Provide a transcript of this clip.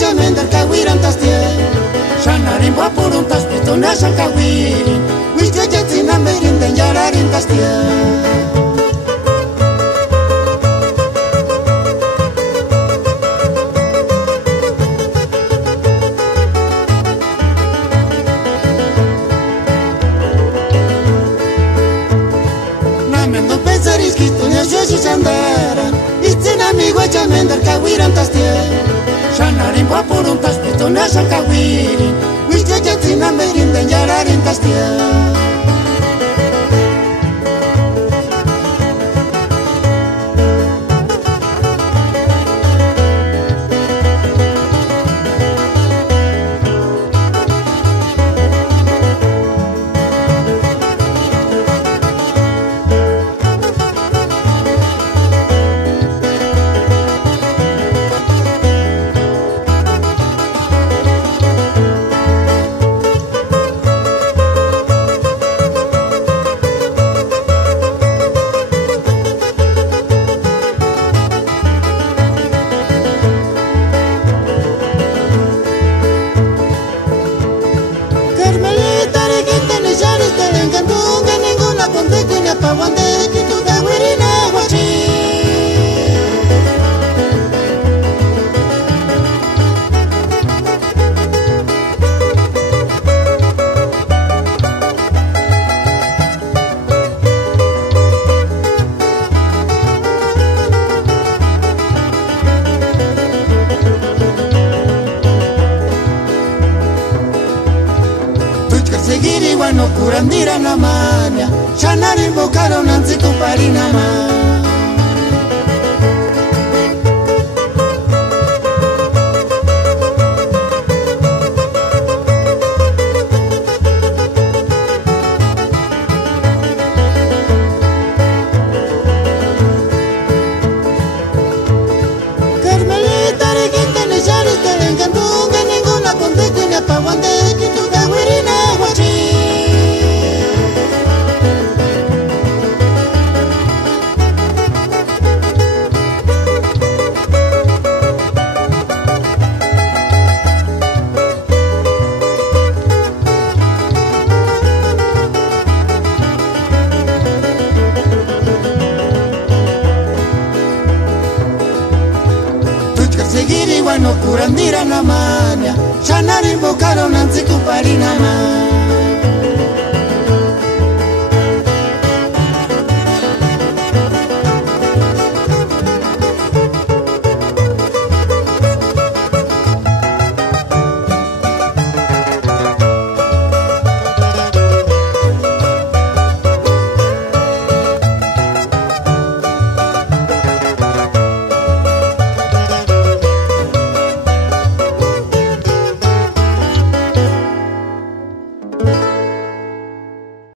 huecha mender kawiran tastie Shanarin papurun tas pitona shan kawirin Wishka yatsina merin den yararin tastie Mi huecha mender kawiran tastie Shanarin papurun tas pitona shan kawirin Wishka yatsina merin den yararin tastie Seguiri wano kurandira na mania Shanarin bokaro nanzi kuparina ma Carmelita regita ne shariste encandunga ninguna conteque ne paguande kitu gawirina Seguiri wano kurandira na mania Shanarin bokaro nanzi kuparina ma